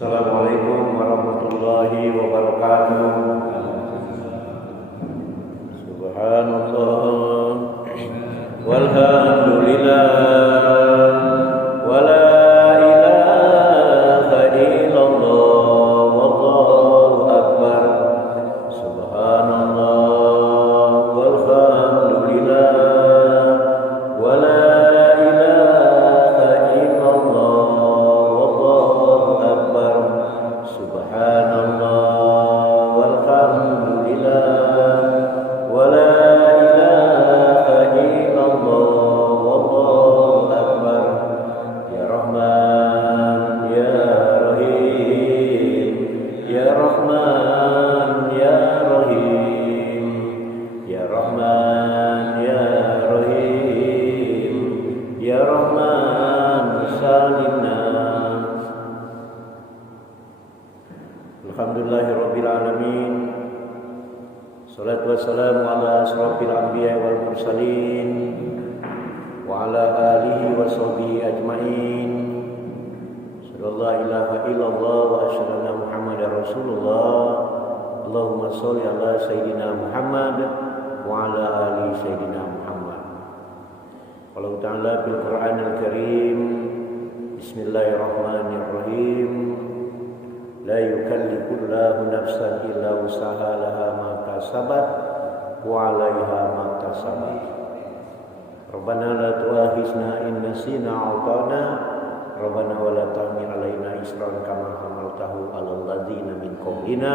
Assalamualaikum warahmatullahi wabarakatuh. Subhanallah walhamdulillah wala ilaha illallah wallahu akbar. Subhanallah walhamdulillah wala Alhamdulillahirrabbilalamin. Salatu wassalamu ala asrafil anbiya wal mursalin wa ala alihi wa sahbihi ajma'in. Sallallahu ilaha illallah wa asyhadu anna Muhammadar Rasulullah. Allahumma sholli ala sayyidina Muhammad wa ala ali sayyidina Muhammad. Allah Ta'ala bil Qur'anil Karim. Bismillahirrahmanirrahim. La yukallifullahu nafsan illa wusaha laha ma kasabat wa 'alaiha ma kasabat. Rabbana la tu'akhizna in nasina aw akhtana. Rabbana wa la tahmil 'alaina isran kama hamaltahu 'alal ladzina min qablina.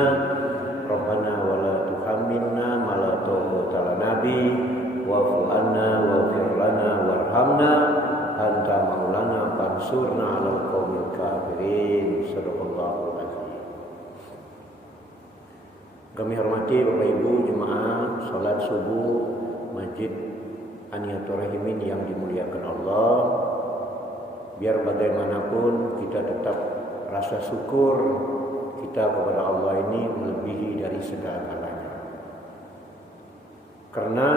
Rabbana wa la tuhammilna ma la taqata lana bi wa'fu 'anna waghfir lana warhamna anta maulana fansurna 'alal qaumil kafirin. Shadaqallahu. Kami hormati Bapak Ibu jemaah salat subuh Masjid Aniyatul Rahimin yang dimuliakan Allah. Biar bagaimanapun kita tetap rasa syukur kita kepada Allah ini melebihi dari segala-galanya. Karena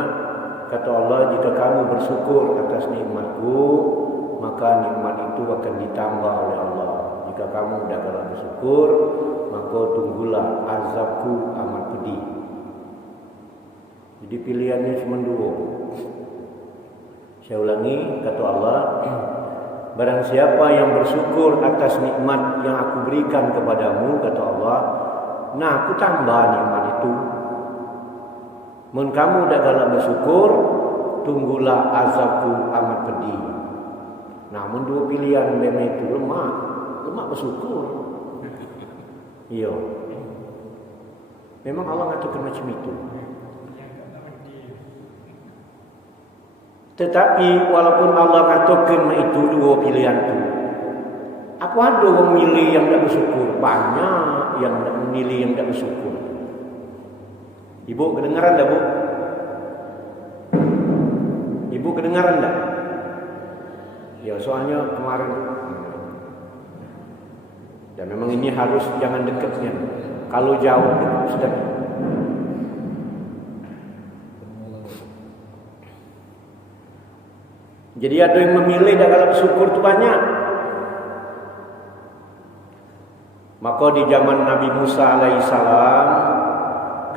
kata Allah, jika kamu bersyukur atas nikmatku, maka nikmat itu akan ditambah oleh Allah. Jika kamu tidak bersyukur, maka tunggulah azabku amat pedih. Jadi pilihannya cuma dua. Saya ulangi, kata Allah, barang siapa yang bersyukur atas nikmat yang aku berikan kepadamu, kata Allah, nah aku tambah nikmat itu. Mun kamu tidak galak bersyukur, tunggulah azabku amat pedih. Namun dua pilihan memang itu lemah bersyukur. Iya. Memang Allah ngaturkan macam itu. Tetapi walaupun Allah ngaturkan itu dua pilihan itu, apa ada orang milih yang tidak bersyukur? Banyak yang memilih yang tidak bersyukur. Ibu kedengaran tak, Bu? Ibu kedengaran tak? Ya, soalnya kemarin. Dan memang ini harus jangan dekatnya. Kalau jauh sudah. Jadi ada yang memilih dan kalau bersyukur itu banyak. Maka di zaman Nabi Musa alaihissalam,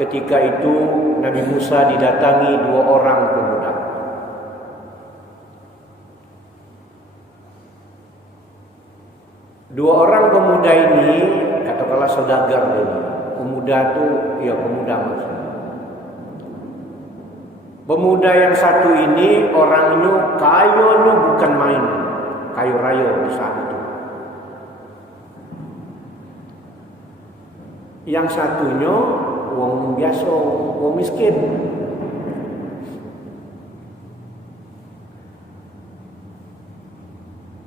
ketika itu Nabi Musa didatangi dua orang pemuda. Dua orang pemuda ini, katakanlah saudagar dulu. Pemuda itu, ya pemuda maksudnya. Pemuda yang satu ini orangnya kayanya bukan main, kayu rayo di saat itu. Yang satunya wong biasa, wong miskin.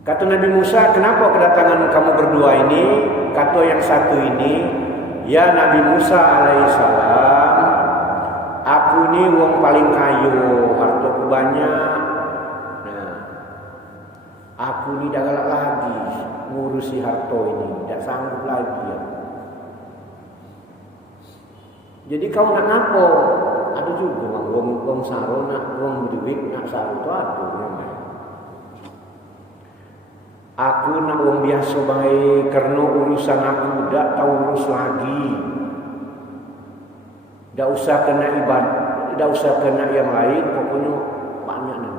Kata Nabi Musa, kenapa kedatangan kamu berdua ini? Kata yang satu ini, ya Nabi Musa alaihissalam, aku ini wong paling kayu, hartaku banyak. Nah, aku ini dah galak lagi ngurusi harta ini, dah sanggup lagi ya. Jadi kau nak apa? Ada juga wong saro nak wong duit nak saro tu ada memang. Aku nak wong biasa baik karena urusan aku dak tahu urus lagi. Dak usah kena ibadah, dak usah kena yang lain, pokoknya banyak nih.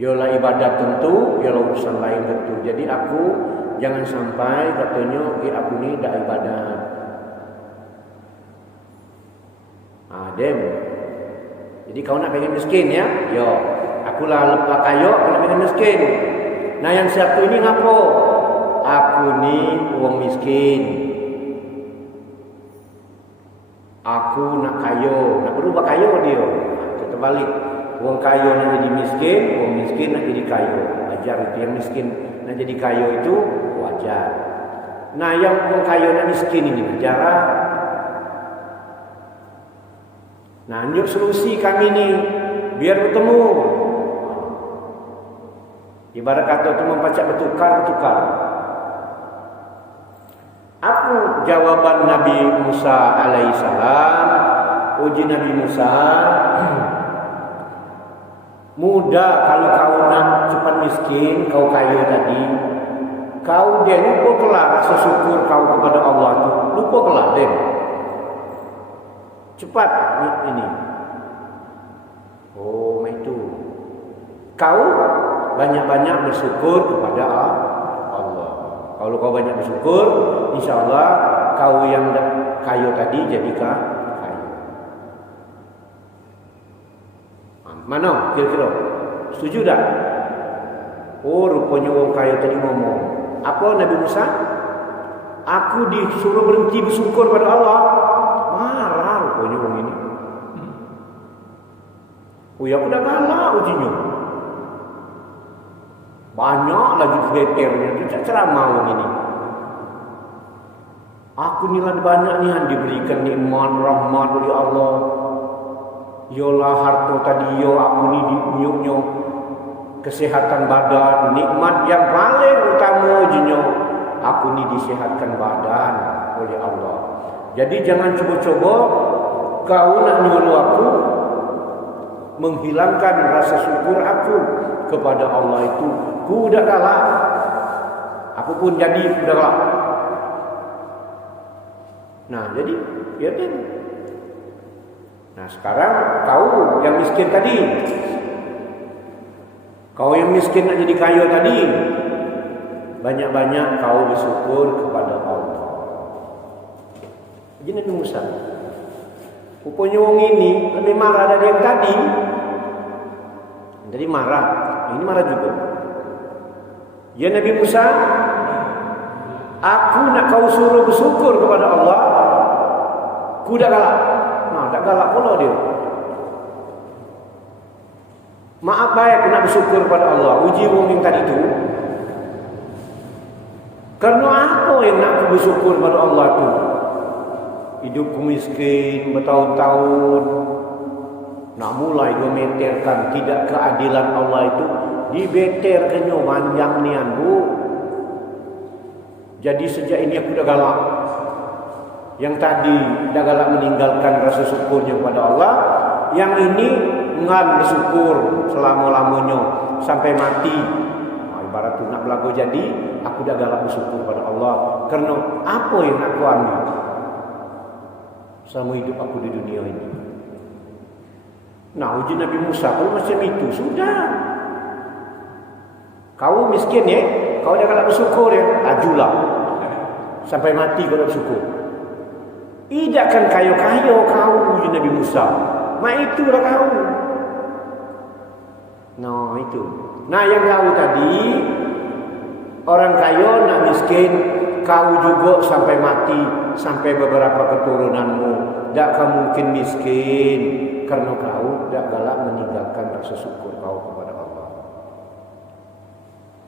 Yolah ibadat tentu, yolah urusan lain tentu. Jadi aku jangan sampai katanya aku ni dak ibadat. Dem. Jadi kau nak pengen miskin ya? Yo. Aku lah lepas kayo, aku nak pengen miskin. Nah yang satu ini ngapo? Aku ni wong miskin. Aku nak kayo, nak berubah kayo dia. Kita balik. Wong kayo nak jadi miskin, wong miskin nak jadi kayo. Wajar itu yang miskin nak jadi kayo itu wajar. Nah yang wong kayo nak miskin ini cara. Nah, yuk solusi kami ni biar bertemu. Ibarat kata tu membaca bertukar. Apa jawaban Nabi Musa alaihissalam? Uji Nabi Musa. Mudah kalau kau nak cepat miskin, kau kaya tadi. Kau dia lupa kelak rasa syukur kau kepada Allah tu. Lupa kelak dia. Cepat ini. Oh, itu. Kau banyak-banyak bersyukur kepada Allah. Kalau kau banyak bersyukur, insya-Allah kau yang kaya tadi jadi kaya. Mana kira-kira? Setuju tak? Oh, rupanya orang kaya tadi ngomong. Apa Nabi Musa? Aku disuruh berhenti bersyukur pada Allah. Marah rupanya orang ini. Oh ya, aku dah galak ujinya. Banyak lagi kriternya. Tidak ceramah orang ini. Aku nilai banyak ni yang diberikan nikmat rahmat oleh Allah. Yolah harta tadi yo aku ni dinyuk-nyuk kesehatan badan, nikmat yang paling utama ujinya. Aku ni disehatkan badan oleh Allah. Jadi jangan cuba-cuba kau nak nyuruh aku menghilangkan rasa syukur aku kepada Allah itu. Ku dah kalah. Apapun jadi ku dah kalah. Nah, jadi ya kan. Nah, sekarang kau yang miskin tadi. Kau yang miskin nak jadi kaya tadi. Banyak-banyak kau bersyukur kepada Allah. Jadi Nabi Musa. Rupanya orang ini lebih marah dari yang tadi. Jadi marah. Ini marah juga. Ya Nabi Musa, aku nak kau suruh bersyukur kepada Allah. Ku dah galak. Nah, dah galak pula dia. Maaf baik aku nak bersyukur kepada Allah. Uji orang yang tadi tu. Karena apa yang nak aku bersyukur kepada Allah tu? Hidupku miskin bertahun-tahun. Nak mulai dia meterkan tidak keadilan Allah itu. Dibeterkannya panjang nian bu. Jadi sejak ini aku dah galak. Yang tadi dah galak meninggalkan rasa syukurnya kepada Allah. Yang ini ngan bersyukur selama-lamanya sampai mati. Ibarat tu nak berlaku jadi, aku dah galak bersyukur kepada Allah. Kerana apa yang aku ambil selama hidup aku di dunia ini. Nah, uji Nabi Musa kalau macam itu sudah. Kau miskin ya, kau dah galak bersyukur ya, ajulah sampai mati kau dah bersyukur. Tidak kan kaya-kaya kau uji Nabi Musa. Mak itulah kau. Nah itu. Nah yang kau tadi orang kaya nak miskin, kau juga sampai mati, sampai beberapa keturunanmu. Tak kau mungkin miskin karena kau tak galak meninggalkan rasa syukur kau kepada Allah.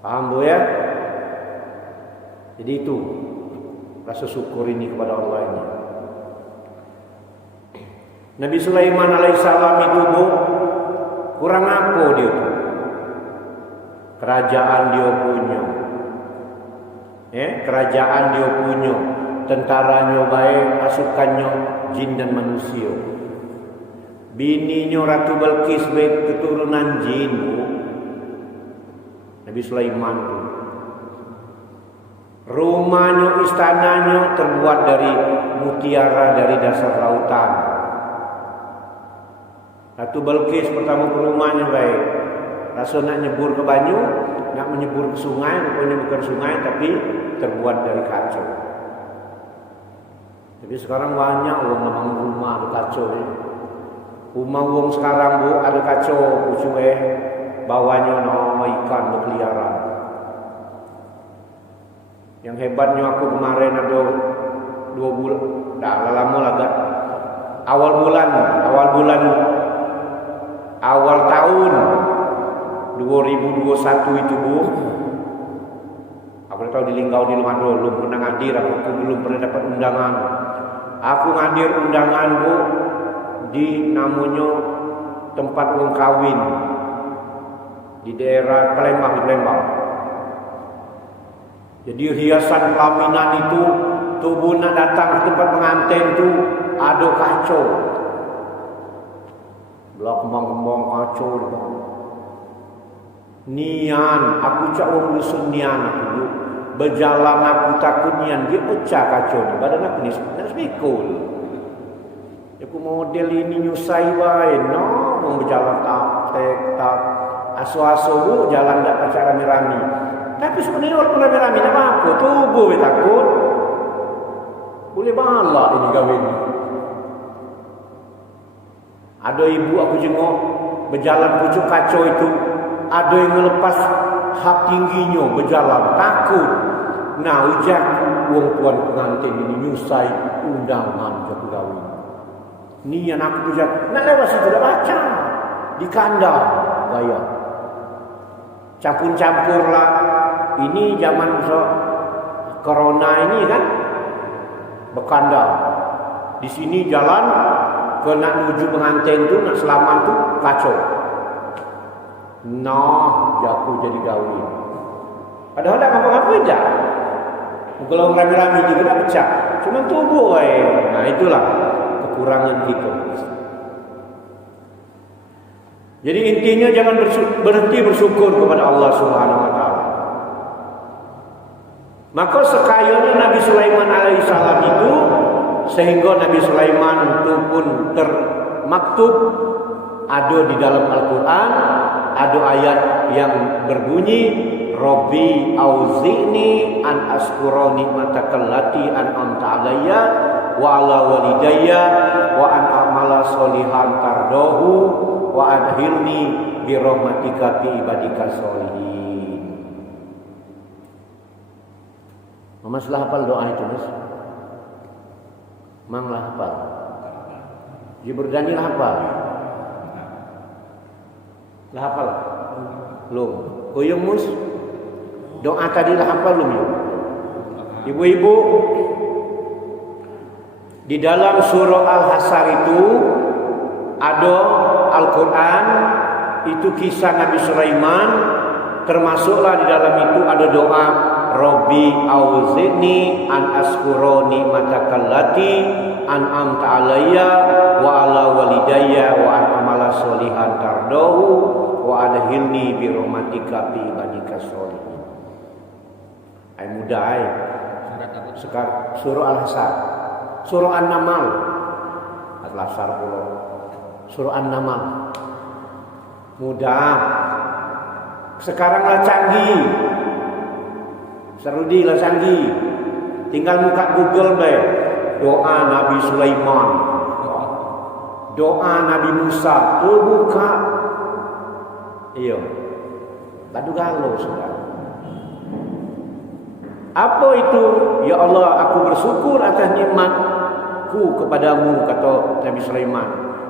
Paham bu ya? Jadi itu rasa syukur ini kepada Allah ini. Nabi Sulaiman alaihissalam itu bu, kurang apa dia tu? Kerajaan dia punya. Kerajaan dia punya. Tentaranya baik, pasukannya jin dan manusia. Bininya Ratu Balqis baik keturunan jin bu. Nabi Sulaiman itu. Rumahnya, istananya terbuat dari mutiara dari dasar lautan. Ratu Balkis pertama ke rumahnya baik. Rasa nak nyebur ke banyu, nak menyebur ke sungai, rupanya bukan sungai tapi terbuat dari kaca. Jadi sekarang banyak orang membangun rumah ada kaca ni. Rumah orang sekarang bu ada kaca, pucuk bawahnya ikan berkeliaran. Yang hebatnya aku kemarin ada 2 bulan, dah lama lagi. Awal tahun 2021 itu bu, aku tahu di Linggau di Lumado belum pernah ngadir, aku belum pernah dapat undangan. Aku ngadir undangan bu di namanya tempat orang kawin di daerah Palembang. Jadi hiasan pelaminan itu tubuh nak datang ke tempat pengantin tu ada kacau. Belah kembang-kembang kacau. Nian, aku cak orang dusun nian aku. Berjalan aku takut nian, dia pecah kacau ni. Badan aku ni nak sepikul. Aku model ini nyusai baik. No, mau berjalan tak. Asu-asu bu, jalan tak pacak rami-rami. Tapi sebenarnya walaupun rami-rami nak apa? Tubuh takut. Boleh balak ini kahwin ni. Ada ibu aku jenguk berjalan pucuk kacau itu. Ada yang melepas hak tingginya berjalan takut. Nah, ujak wong tuan pengantin ini nyusai undangan ke kahwin. Ni yang aku ujak nak lewat situ dah baca di kandang gaya. Campur-campur lah. Ini zaman corona ini kan berkandang. Di sini jalan ke nak menuju pengantin tu nak selamat tu kacau. Nah, jaku jadi gawin. Padahal tak apa-apa je. Kalau rame-rame juga tak pecah. Cuma tubuh Nah, itulah kekurangan kita. Jadi intinya jangan berhenti bersyukur kepada Allah Subhanahu wa taala. Maka sekayanya Nabi Sulaiman alaihissalam itu sehingga Nabi Sulaiman itu pun termaktub ada di dalam Al-Qur'an, ada ayat yang berbunyi Rabbi auzi'ni an askura nikmatakal lati an'amta alayya wa ala walidayya wa an a'mala sholihan tardahu wa adhilni bi rahmatika fi ibadika sholihin. Mas lah hafal doa itu mas? Mang lah hafal. Jiburdani lah hafal. Lah hafal. Belum. Kuyung mus. Doa tadi lah hafal belum ya? Ibu-ibu, di dalam surah Al-Hasr itu ada Al-Quran, itu kisah Nabi Sulaiman, termasuklah di dalam itu ada doa Rabbi auzi'ni an askura nikmatakal lati an'amta alayya wa ala walidayya wa an amala sholihan tardahu wa adhilni bi rahmatika fi ibadika sholihin. Ai mudah ai. Sekarang surah Al-Hasr, surah An-Naml. Al-Hasr pula. Surah An-Naml. Mudah. Sekaranglah canggih. Serudi lah canggih. Tinggal buka Google deh. Doa Nabi Sulaiman, doa Nabi Musa. Buka. Iya. Badu galau sudah. Apa itu? Ya Allah, aku bersyukur atas nikmatku kepadamu, kata Nabi Sulaiman,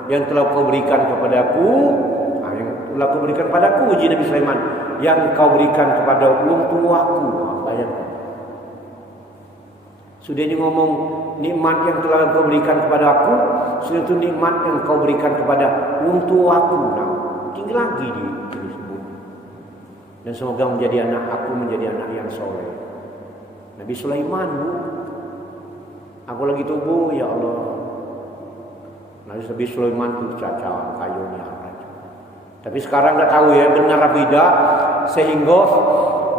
yang telah kau berikan kepadaku. Yang telah kau berikan padaku, uji Nabi Sulaiman, yang kau berikan kepada orang tuaku. Bayangkan. Sudah ini ngomong nikmat yang telah kau berikan kepada aku, sudah itu nikmat yang kau berikan kepada orang tuaku. Nah, tinggal lagi disebut. Dan semoga menjadi anak aku menjadi anak yang soleh. Nabi Sulaiman, bu, aku lagi tubuh, ya Allah. Nabi Sulaiman itu caca kayunya. Tapi sekarang tak tahu ya benar apa tidak, sehingga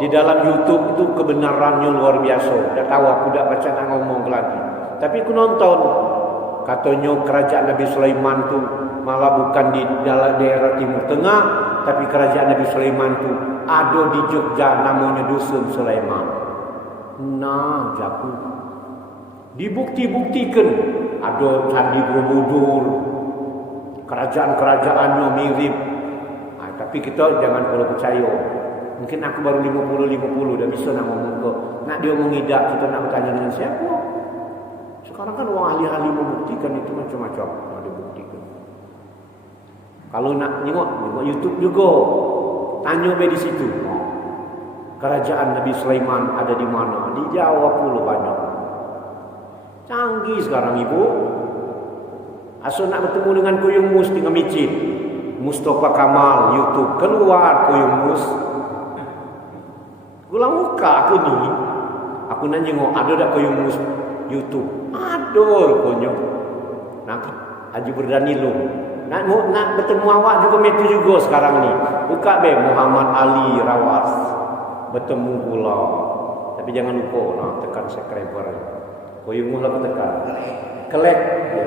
di dalam YouTube itu kebenarannya luar biasa. Tak tahu, aku tak baca nak ngomong lagi. Tapi aku nonton, katanya kerajaan Nabi Sulaiman tu malah bukan di dalam daerah Timur Tengah, tapi kerajaan Nabi Sulaiman tu ada di Jogja, namanya Dusun Sulaiman. Nah, jago. Dibukti-buktikan ada Candi Borobudur, kerajaan-kerajaannya mirip. Tapi kita jangan perlu percaya. Mungkin aku baru 50 dah bisa nak ngomong ke. Nak dia mengidak, kita nak bertanya dengan siapa? Sekarang kan orang ahli-ahli membuktikan itu macam-macam. Ada buktikan. Kalau nak tengok YouTube juga. Tanya di situ. Kerajaan Nabi Sulaiman ada di mana? Dijawab pula banyak. Canggih sekarang ibu. Asal nak bertemu dengan Kuyung Mus dengan masjid. Mustafa Kamal YouTube keluar Kuyung Mus. Gulang muka aku ni. Aku nak tengok ada tak Kuyung Mus YouTube. Ada rupanya. Nak Haji Berdanilo. Nak bertemu awak juga metu juga sekarang ni. Buka be Muhammad Ali Rawas. Bertemu pula. Tapi jangan lupa lah tekan subscriber. Kuyung Mus lah tekan. Kelek ya.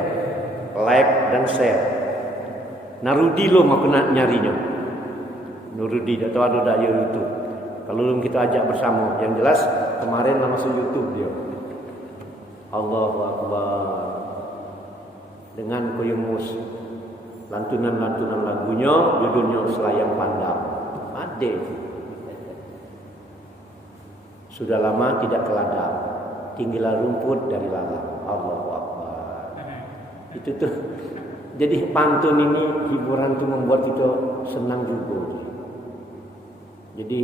Like dan share. Narudi lo aku nak nyarinya. Narudi tak tahu ada tak YouTube. Kalau belum kita ajak bersama. Yang jelas kemarin lah masuk YouTube dia. Allahu Akbar. Dengan Kuyung Mus. Lantunan-lantunan lagunya judulnya Selayang Pandang. Adik. Sudah lama tidak ke ladang. Tinggilah rumput dari lalang. Allahu Akbar. Itu tuh. Jadi pantun ini, hiburan itu membuat kita senang juga. Jadi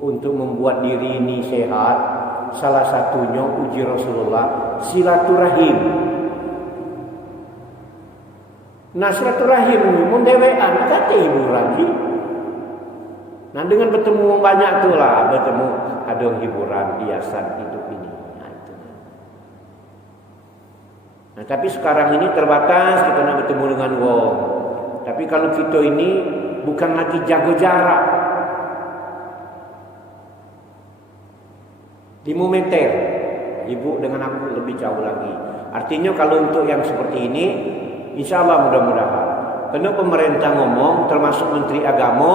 untuk membuat diri ini sehat, salah satunya uji Rasulullah silaturahim. Nah silaturahim ini mendewean, kata hiburan sih. Nah dengan bertemu banyak tu lah, bertemu ada hiburan, hiasan hidup ini. Nah, tapi sekarang ini terbatas kita nak bertemu dengan wong. Tapi kalau kita ini bukan lagi jaga jarak 5 meter. Ibu dengan aku lebih jauh lagi. Artinya kalau untuk yang seperti ini, insya Allah mudah-mudahan. Karena pemerintah ngomong, termasuk Menteri Agama,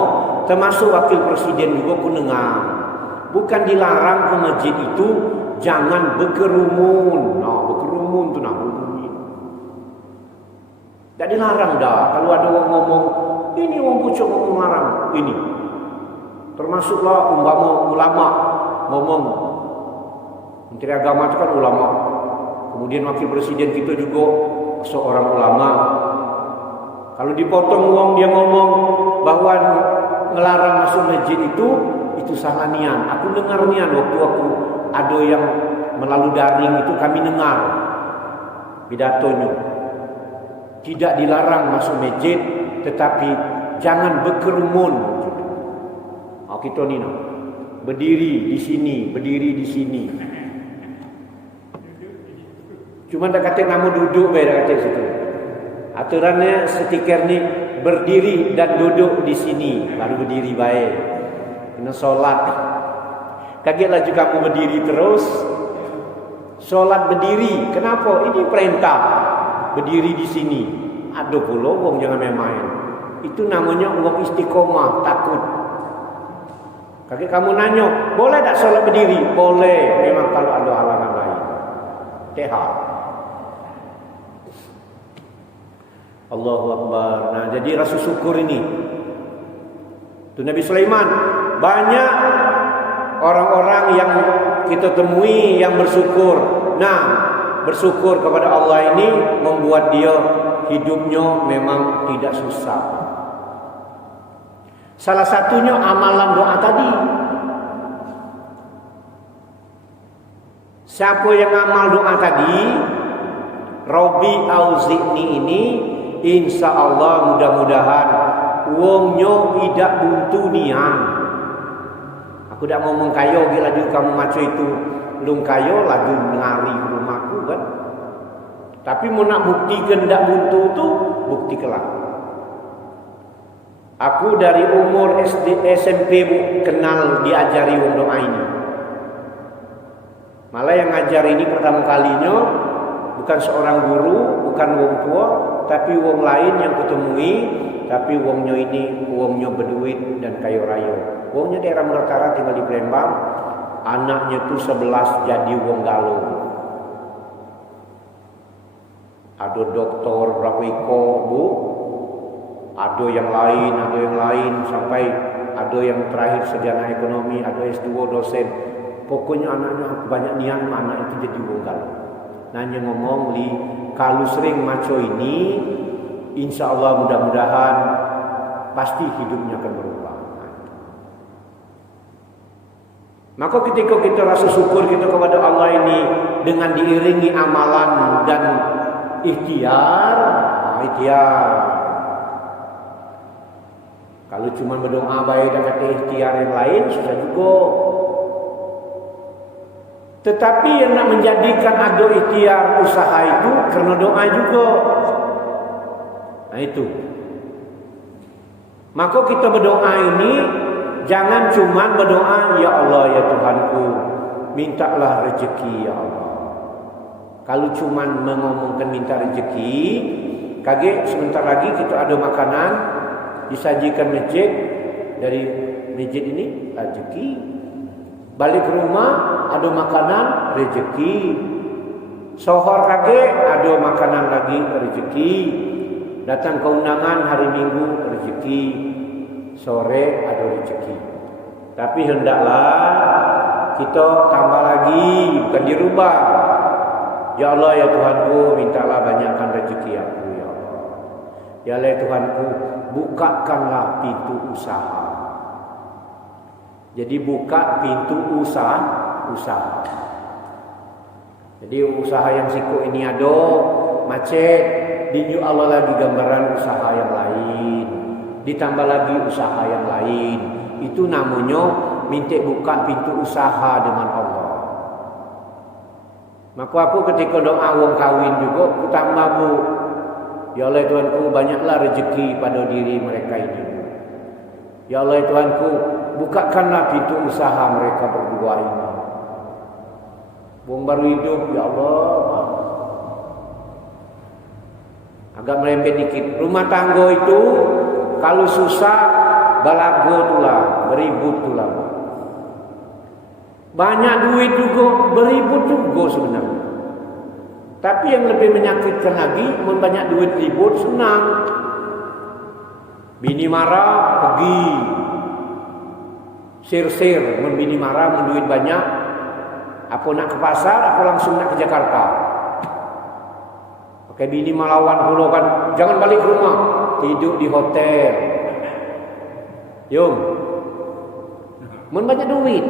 termasuk Wakil Presiden juga pun dengar. Bukan dilarang ke masjid itu jangan berkerumun. Nah, berkerumun tu nak. Tak dilarang dah. Kalau ada orang ngomong, ini orang pucuk ngomong larang. Ini. Termasuklah umpama ulama ngomong. Menteri Agama itu kan ulama. Kemudian Wakil Presiden kita juga seorang ulama. Kalau dipotong uang dia ngomong bahwa ngelarang masuk masjid itu salah nian. Aku dengar nian waktu aku ada yang melalui daring itu kami dengar pidatonya. Tidak dilarang masuk masjid, tetapi jangan berkerumun. Oh, kita ni no. Berdiri di sini, berdiri di sini. Cuma dah kata nama duduk bae dah kata situ. Aturannya stiker ni berdiri dan duduk di sini, baru berdiri baik. Kena solat. Kagetlah juga kamu berdiri terus. Solat berdiri. Kenapa? Ini perintah. Berdiri di sini. Ada pula wong jangan main-main. Itu namanya wong istiqomah, takut. Kakek kamu nanya, boleh tak solat berdiri? Boleh, memang kalau ada halangan lain. Tehal. Allahu Akbar. Nah, jadi rasa syukur ini. Itu Nabi Sulaiman. Banyak orang-orang yang kita temui yang bersyukur. Nah, bersyukur kepada Allah ini membuat dia hidupnya memang tidak susah. Salah satunya amalan doa tadi. Siapa yang amal doa tadi, Robi Auzi'ni ini, insya Allah mudah-mudahan wongnya tidak buntu nian. Aku dah ngomong kayo gila juga kamu maco itu lung kayo lagi ngari rumahku kan. Tapi mau nak buktikan tak buntu tu bukti kelak. Aku dari umur SD SMP kenal diajari wong doa ini. Malah yang ngajar ini pertama kalinya bukan seorang guru, bukan wong tua, tapi wong lain yang kutemui. Tapi wongnya ini wongnya berduit dan kaya raya. Wongnya daerah Murtara tinggal di Palembang. Anaknya tuh 11 jadi wong galuh. Ada doktor berapa iko bu, ada yang lain sampai ada yang terakhir sarjana ekonomi, ada S2 dosen. Pokoknya anaknya banyak niat anak itu jadi wong galuh. Nanya ngomong li kalau sering maco ini, insya Allah mudah-mudahan pasti hidupnya akan berubah. Maka ketika kita rasa syukur kita kepada Allah ini dengan diiringi amalan dan ikhtiar. Kalau cuma berdoa baik dan kata ikhtiar yang lain susah juga. Tetapi yang nak menjadikan ada ikhtiar usaha itu karena doa juga. Nah itu. Maka kita berdoa ini jangan cuma berdoa ya Allah ya Tuhanku, mintalah rezeki ya Allah. Kalau cuma mengomongkan minta rezeki, kaget sebentar lagi kita ada makanan disajikan masjid, dari masjid ini rezeki. Balik ke rumah ada makanan rezeki. Sohor kaget ada makanan lagi rezeki. Datang ke undangan hari Minggu rezeki. Sore ada rezeki. Tapi hendaklah kita tambah lagi, bukan dirubah. Ya Allah ya Tuhanku, mintalah banyakkan rezeki aku ya Allah. Ya Allah ya Tuhanku, bukakanlah pintu usaha. Jadi buka pintu usaha. Jadi usaha yang siku ini ada macet, dinyu Allah lagi gambaran usaha yang lain. Ditambah lagi usaha yang lain. Itu namanya minta buka pintu usaha dengan Allah. Maka aku ketika doa wong kawin juga aku tambah bu, ya Allah Tuhanku banyaklah rezeki pada diri mereka ini. Ya Allah Tuhanku bukakanlah pintu usaha mereka berdua ini. Wong baru hidup ya Allah. Agak merembet dikit. Rumah tangga itu kalau susah balago tulah, beribut tulah. Banyak duit juga, beribut juga sebenarnya. Tapi yang lebih menyakitkan lagi, banyak duit ribut senang. Bini marah pergi sir-sir, bini marah menduit banyak. Apa nak ke pasar, apa langsung nak ke Jakarta. Pakai bini melawan pulau kan, jangan balik ke rumah, tidur di hotel. Yum, banyak duit.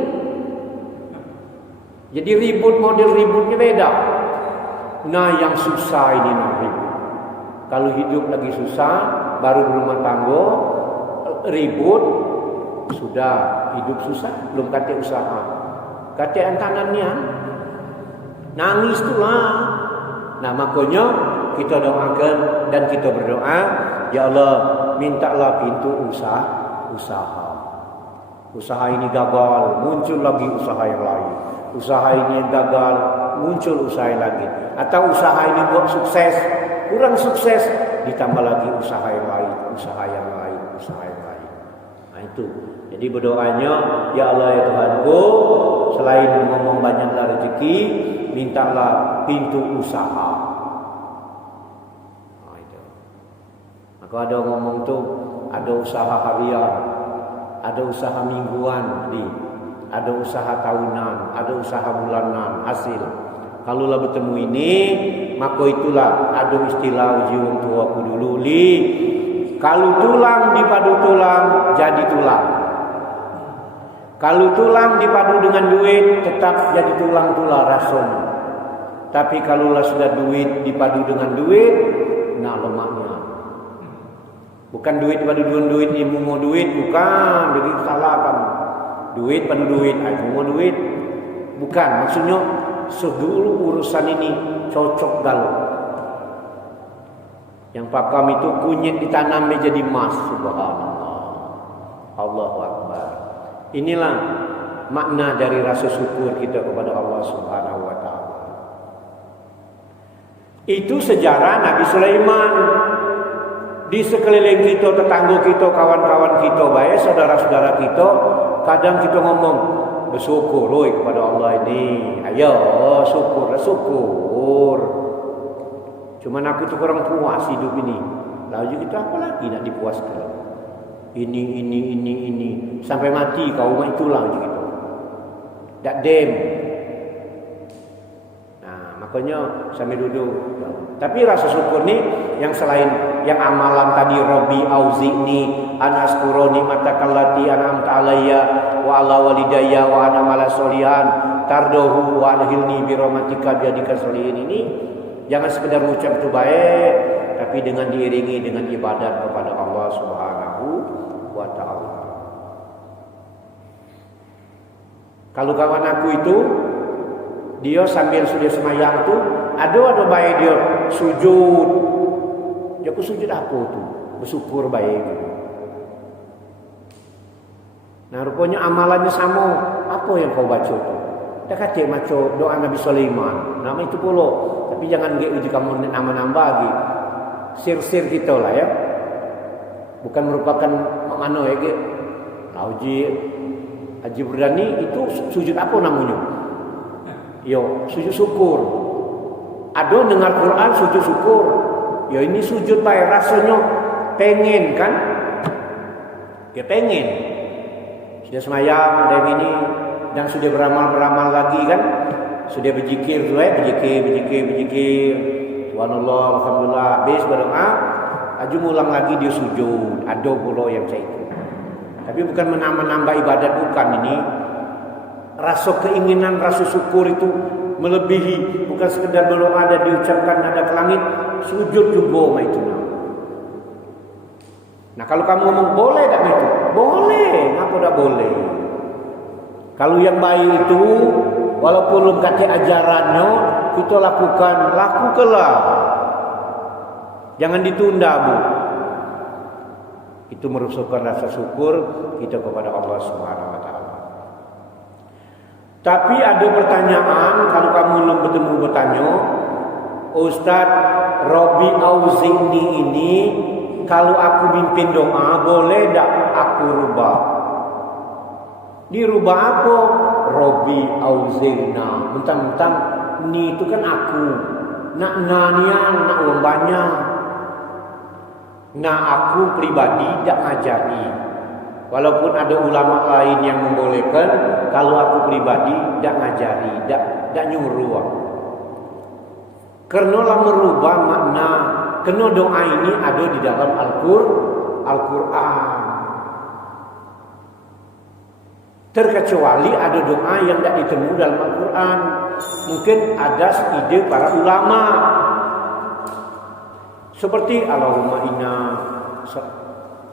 Jadi ribut, model ributnya beda. Nah yang susah ini nah ribut. Kalau hidup lagi susah, baru berumah tangga, ribut, sudah hidup susah, belum kata usaha. Kata antanannya, nangis tulah. Nah makanya kita doakan dan kita berdoa, ya Allah mintalah pintu usaha. Usaha ini gagal, muncul lagi usaha yang lain. Usaha ini gagal, muncul usaha yang lagi. Atau usaha ini buat sukses, kurang sukses, ditambah lagi usaha yang lain. Nah itu. Jadi berdoanya, ya Allah ya Tuhanku, selain ngomong banyaklah rezeki, mintalah pintu usaha. Nah itu. Maka ada ngomong tuh, ada usaha harian, ada usaha mingguan, ada usaha tahunan, ada usaha bulanan, hasil. Kalau lah bertemu ini, maka itulah ada istilah uji wong tua ku dulu li. Kalau tulang dipadu tulang, jadi tulang. Kalau tulang dipadu dengan duit, tetap jadi tulang tulang rasanya. Tapi kalau lah sudah duit dipadu dengan duit, nah lemaknya. Bukan duit padu dengan duit, ibu mau duit, bukan. Jadi salah kamu. Duit padu duit, ibu mau duit. Bukan, maksudnya sedulu urusan ini cocok galau. Yang pakam itu kunyit ditanam menjadi emas, subhanallah. Allahu Akbar. Inilah makna dari rasa syukur kita kepada Allah Subhanahu wa taala. Itu sejarah Nabi Sulaiman. Di sekeliling kita, tetangga kita, kawan-kawan kita, baik saudara-saudara kita, kadang kita ngomong bersyukur kepada Allah ini. Ayo syukur. Cuman aku tu kurang puas hidup ini. Lalu kita apa lagi nak dipuaskan? Ini sampai mati kau umat itulah gitu. Tak dem. Nah, makanya sambil duduk. Tapi rasa syukur ni yang selain yang amalan tadi Rabbi auzi'ni an askura nikmataka allati an'amta alayya wa ala walidayya wa ana mala solihan tardahu wa alhilni bi rahmatika bi yadika solihin ini jangan sekedar ucap itu baik, tapi dengan diiringi dengan ibadat kepada Allah Subhanahu wa taala. Kalau kawan aku itu dia sambil sudah semayang tu ada baik dia sujud. Dia ku sujud apa tu? Bersyukur baik. Nah rupanya amalannya sama. Apa yang kau baca tu? Dia kata baca doa Nabi Sulaiman. Nama itu pula. Tapi jangan uji kamu nambah-nambah lagi. Sir-sir kita lah ya. Bukan merupakan mana ya ke? Haji Burdani itu sujud apa namanya? Yo, sujud syukur. Ada dengar Quran sujud syukur. Ya ini sujud baik rasanya pengen kan? Ya pengen. Sudah semayang dari ini dan sudah beramal lagi kan? Sudah berzikir tu berzikir. Subhanallah, alhamdulillah, habis berdoa, aju ulang lagi dia sujud. Ada pula yang saya itu. Tapi bukan menambah ibadat, bukan ini. Rasa keinginan, rasa syukur itu melebihi, bukan sekedar berdoa ada diucapkan nada ke langit, sujud juga itu. Nah kalau kamu ngomong boleh tak itu? Boleh, ngapa tak boleh? Kalau yang baik itu walaupun belum kata ajarannya kita lakukanlah. Jangan ditunda, Bu. Itu merupakan rasa syukur kita kepada Allah Subhanahu wa taala. Tapi ada pertanyaan kalau kamu belum bertanya, Ustaz Rabbi auzi'ni ini kalau aku mimpin doa boleh tak aku rubah? Dirubah apa? Rabbi auzi'na. Mentang-mentang ni itu kan aku. Nak uang banyak. Nah aku pribadi tak ngajari. Walaupun ada ulama lain yang membolehkan, kalau aku pribadi tak ngajari, tak nyuruh. Karena lah merubah makna. Karena doa ini ada di dalam Al-Quran. Terkecuali ada doa yang tak ditemu dalam Al-Quran. Mungkin ada ide para ulama. Seperti Allahumma inna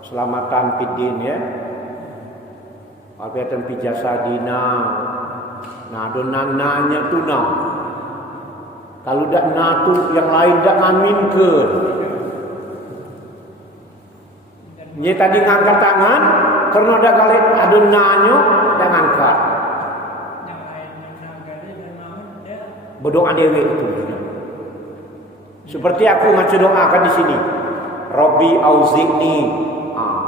selamatan fiddin ya. Afiatan fi jasadina. Nah, ada nanya tu nah. Kalau dak na tu yang lain dak ngamin ke. Nye tadi ngangkat tangan karena ada kali ada nanya dak ngangkat. Berdoa dewe itu. Seperti aku baca doa kan di sini. Rabbi auzi'ni.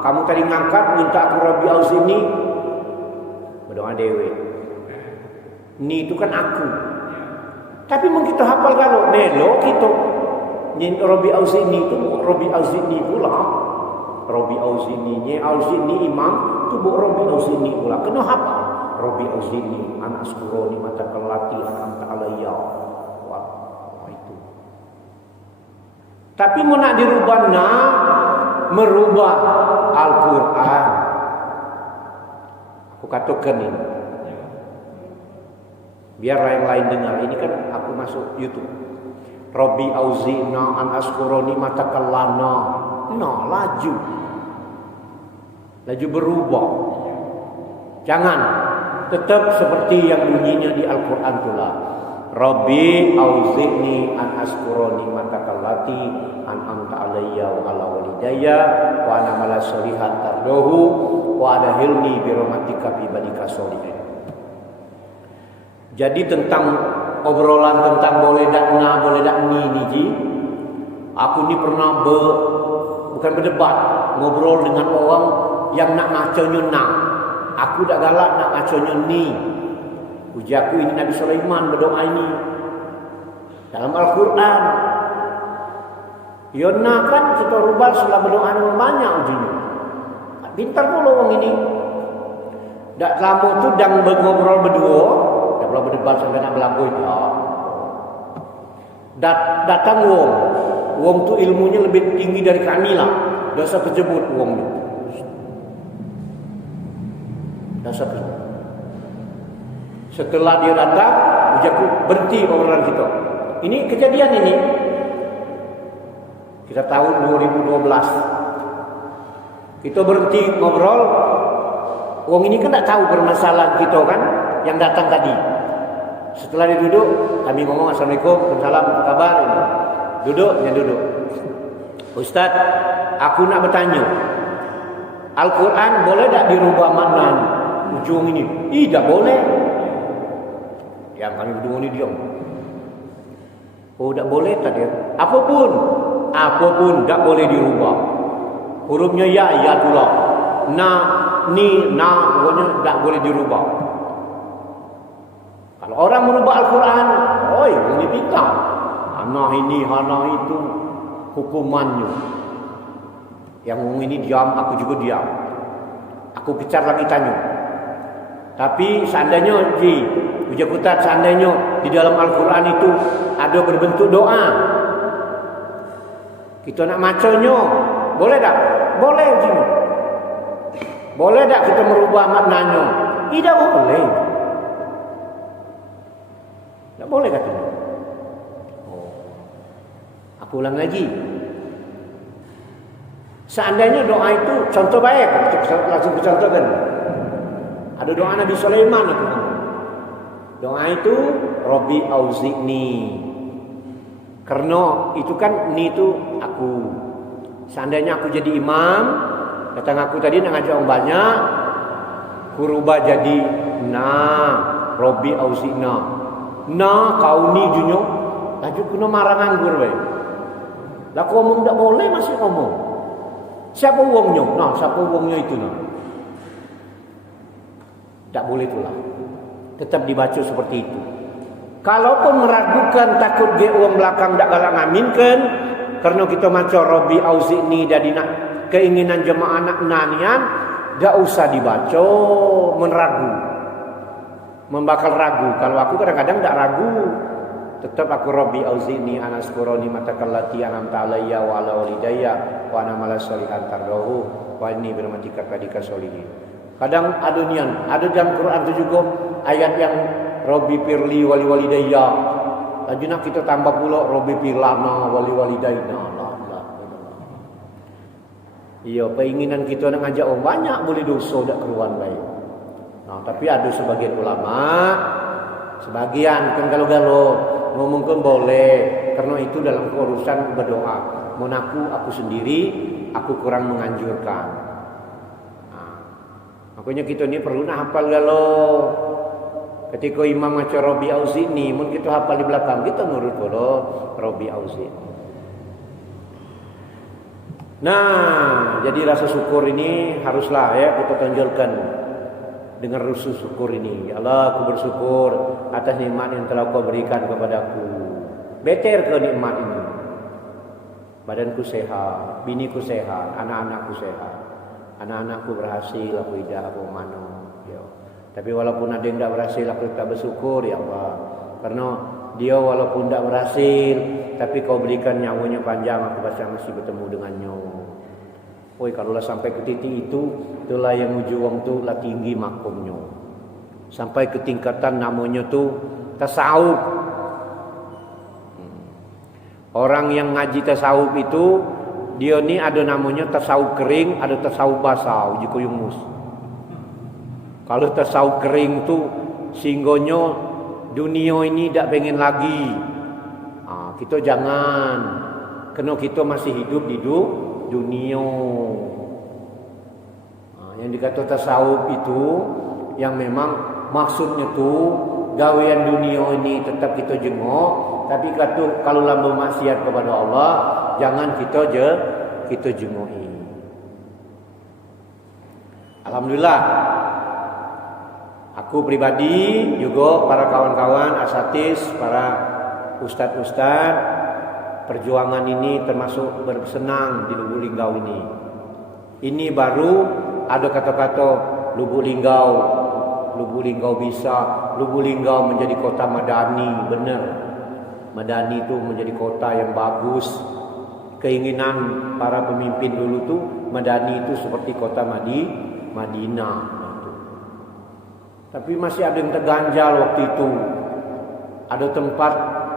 Kamu tadi ngangkat minta aku Rabbi auzi'ni. Berdoa dewe. Ni itu kan aku. Tapi mungkin kita hafal kalau nelo kita. Rabbi auzi'ni itu Rabbi auzi'ni pula. Rabbi auzi'ni, auzi'ni imam itu Rabbi auzi'ni pula. Kena hafal. Rabbi auzi'ni an askura nikmataka allati an'amta alayya. Wah, itu. Tapi mau nak dirubah merubah Al-Quran. Aku katakan ini. Biar yang lain dengar. Ini kan aku masuk YouTube. Rabbi auzi'na an askura nikmataka lana. Laju berubah. Jangan tetap seperti yang bunyinya di Al-Quran itulah. Rabbi auzi'ni an askura nikmataka allati an'amta alayya wa ala walidayya wa ana mala solihan tardahu wa wa adkhilni bi rahmatika fi ibadika sholihin. Jadi tentang obrolan tentang boleh dak na boleh dak ni ji, aku ni pernah bukan berdebat, ngobrol dengan orang yang nak ngaconyo na. Aku dak galak nak ngaconyo ni. Ujaku ini Nabi Sulaiman berdoa ini dalam Al-Quran. Yona kan kita rubah setelah berdoa dengan banyak ujinya. Pintar pula orang ini. Dak lama tu dang ngobrol berdua, dak pula berdebat sampai nak berlagu itu. Datang wong tu ilmunya lebih tinggi dari kami lah. Dosa kejebut wong ni. Dosa kejebut. Setelah dia datang, ujaku berhenti obrolan kita. Ini kejadian ini. Kita tahun 2012. Kita berhenti ngobrol. Wong ini kan tak tahu permasalahan kita kan yang datang tadi. Setelah dia duduk, kami ngomong assalamualaikum, waalaikumsalam, apa kabar? Duduk. Ustaz, aku nak bertanya. Al-Quran boleh tak dirubah makna ujung ini? Tak boleh. Yang kami berdua ni diam. Oh, tak boleh tak dia? Apapun tak boleh dirubah. Hurufnya ya pula. Na, ni, na, pokoknya tak boleh dirubah. Kalau orang merubah Al-Quran, ini pintar. Hana ini, hana itu, hukumannya. Yang ini diam, aku juga diam. Aku kejar lagi tanya. Tapi seandainya seandainya di dalam Al-Quran itu ada berbentuk doa, kita nak macanya, boleh tak? Boleh uji. Boleh tak kita merubah maknanya? Tidak boleh. Tak boleh katanya. Aku ulang lagi. Seandainya doa itu contoh baik, langsung dicontohkan. Ada doa Nabi Sulaiman aku. Doa itu Rabbi auzi'ni. Karena itu kan ni itu aku. Seandainya aku jadi imam, datang aku tadi nak ngajak orang banyak, ku rubah jadi Rabbi auzi'na. Kau ni junyo, laju kuno marangan gur bae. Lah kau ngomong tak boleh masih ngomong. Siapa wongnya? Siapa wongnya itu tak boleh itulah. Tetap dibaca seperti itu. Kalaupun meragukan takut ge uang belakang tak galak ngaminkan, karena kita maca Rabbi auzi'ni dari nak keinginan jemaah anak nanian, tak usah dibaca membakal ragu. Kalau aku kadang-kadang tak ragu, tetap aku Rabbi auzi'ni an askura ni'mataka allati an'amta alayya wa ala walidayya wa ana mala sholihan tardahu wa inni bi rahmatika kadika sholihin. Kadang ada dalam Quran itu juga ayat yang Rabbi firli wali walidayya. Lagi nak kita tambah pula Rabbi firlana wali walidayna. Iya, keinginan kita nak ngajak orang banyak boleh dosa dak keruan baik. Tapi ada sebagian ulama, sebagian kan galau-galau ngomongkan boleh, karena itu dalam urusan berdoa. Aku sendiri, aku kurang menganjurkan. Makanya kita ni perlu nak hafal galau. Ketika imam maca Rabbi auzi'ni, mun kita hafal di belakang, kita nurut pula Rabbi auzi'ni. Jadi rasa syukur ini haruslah kita tonjolkan dengan rasa syukur ini. Ya Allah, aku bersyukur atas nikmat yang telah Kau berikan kepadaku. Beter ke nikmat ini. Badanku sehat, biniku sehat, anak-anakku sehat. Anak-anakku berhasil, aku tidak aku mano. Tapi walaupun ada yang tidak berhasil, aku tetap bersyukur ya Allah. Karena dia walaupun tidak berhasil, tapi Kau berikan nyawanya panjang, aku masih bertemu dengannya. Kalaulah sampai ke titik itu, itulah yang uji wong tu lah tinggi makomnya. Sampai ke tingkatan namanya tu tasawuf. Orang yang ngaji tasawuf itu, dia ni ada namanya tasawuf kering, ada tasawuf basah, uji kuyumus. Kalau tasawuf kering tu singgonyo dunia ini tak pengen lagi. Kita jangan, kerana kita masih hidup di dunia. Yang dikata tasawuf itu yang memang maksudnya tuh gawean dunia ini tetap kita jenguk, tapi kalau lambung maksiat kepada Allah jangan kita jengui. Alhamdulillah, aku pribadi juga para kawan-kawan asatis, para ustadz-ustadz, perjuangan ini termasuk bersenang di Lubuk Linggau ini. Ini baru ada kata-kata Lubuk Linggau bisa, Lubuk Linggau menjadi kota madani, benar. Madani itu menjadi kota yang bagus. Keinginan para pemimpin dulu tuh Madani itu seperti kota Madinah. Tapi masih ada yang terganjal waktu itu. Ada tempat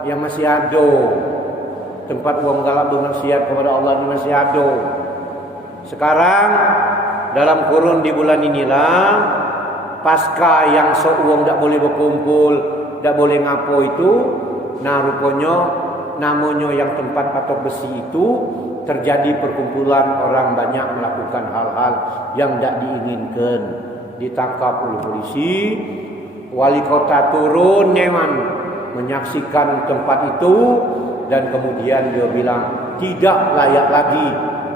yang masih ada. Tempat uang galak bermaksiat kepada Allah masih ada. Sekarang dalam kurun di bulan inilah pasca yang seuang tak boleh berkumpul, tak boleh ngapo itu, nah rupanya namanya yang tempat patok besi itu terjadi perkumpulan orang banyak melakukan hal-hal yang tak diinginkan. Ditangkap oleh polisi, wali kota turun nyaman menyaksikan tempat itu, dan kemudian dia bilang tidak layak lagi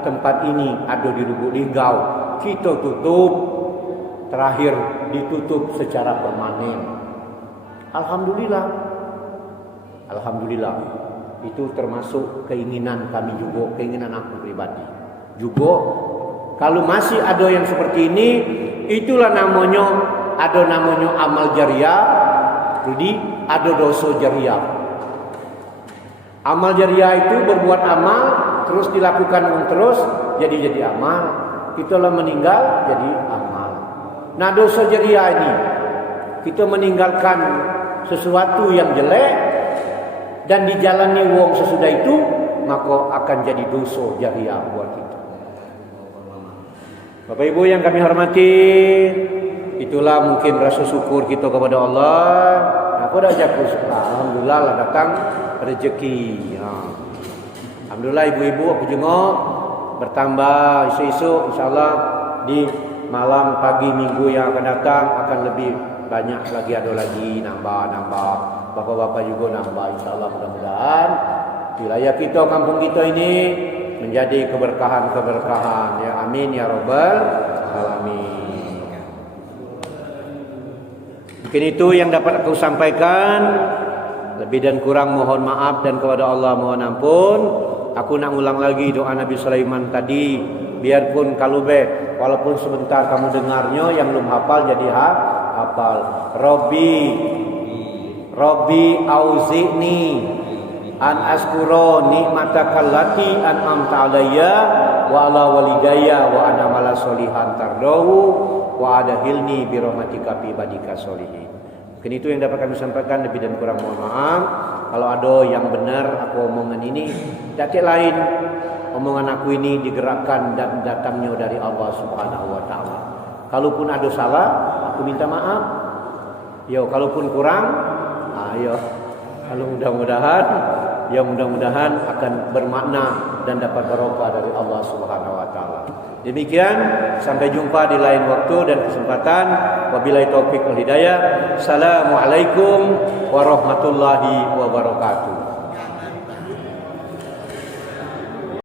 tempat ini ada di Lubuk Linggau, kita tutup. Terakhir ditutup secara permanen. Alhamdulillah, itu termasuk keinginan kami juga, keinginan aku pribadi juga. Kalau masih ada yang seperti ini, itulah namanya amal jariah. Jadi ada dosa jariah. Amal jariah itu berbuat amal terus dilakukan terus jadi amal. Kita lah meninggal jadi amal. Nah, dosa jariah ini kita meninggalkan sesuatu yang jelek dan dijalani wong sesudah itu, maka akan jadi dosa jariah buat kita. Bapak Ibu yang kami hormati, itulah mungkin rasa syukur kita kepada Allah. Aku dah jago, alhamdulillah lah datang rezeki. Alhamdulillah ibu-ibu aku jenguk bertambah isu-isu, insyaallah di malam pagi minggu yang akan datang akan lebih banyak lagi, ada lagi nambah. Bapak-bapak juga nambah, insyaallah mudah-mudahan wilayah kita, kampung kita ini menjadi keberkahan. Ya amin ya rabbal alamin. Mungkin itu yang dapat aku sampaikan. Lebih dan kurang mohon maaf dan kepada Allah mohon ampun. Aku nak ulang lagi doa Nabi Sulaiman tadi. Biarpun kalube, walaupun sebentar kamu dengarnya, yang belum hafal jadi hafal. Robbi auzi'ni an askura nikmatakal lati an'amta alayya wa ala walidayya wa ana mala solihan tardahu wa adahilni bi rahmatika fi ibadika solihin. Mungkin itu yang dapat kami sampaikan, lebih dan kurang mohon maaf. Kalau ada yang benar aku omongan ini, tidak lain omongan aku ini digerakkan dan datangnya dari Allah Subhanahu wa taala. Kalaupun ada salah, aku minta maaf. Yo, kalaupun kurang, ayo. Kalau mudah-mudahan akan bermakna dan dapat barokah dari Allah Subhanahu wa taala. Demikian, sampai jumpa di lain waktu dan kesempatan. Wabillahi taufik wal hidayah. Assalamualaikum warahmatullahi wabarakatuh.